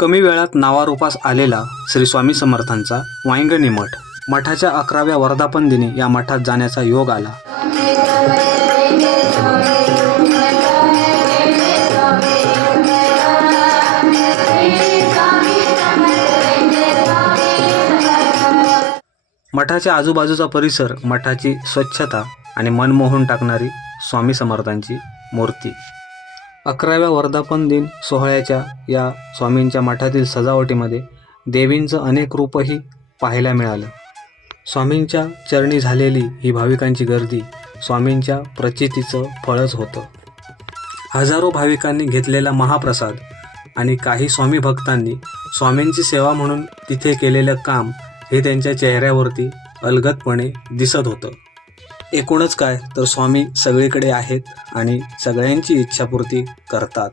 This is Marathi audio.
कमी वेळात नावारूपास आलेला श्री स्वामी समर्थांचा वांगणी मठ. मठाच्या 11व्या वर्धापन दिनी या मठात जाण्याचा योग आला. मठाच्या आजूबाजूचा परिसर, मठाची स्वच्छता आणि मन मोहून टाकणारी स्वामी समर्थांची मूर्ती. 11व्या वर्धापन दिन सोहळ्याच्या या स्वामींच्या मठातील सजावटीमध्ये देवींचं अनेक रूपही पाहायला मिळालं. स्वामींच्या चरणी झालेली ही भाविकांची गर्दी स्वामींच्या प्रचितीचं फळच होतं. हजारो भाविकांनी घेतलेला महाप्रसाद आणि काही स्वामी भक्तांनी स्वामींची सेवा म्हणून तिथे केलेलं काम हे त्यांच्या चेहऱ्यावरती अलगदपणे दिसत होतं. एकूणच काय तर स्वामी सगळीकडे आहेत आणि सगळ्यांची इच्छापूर्ती करतात.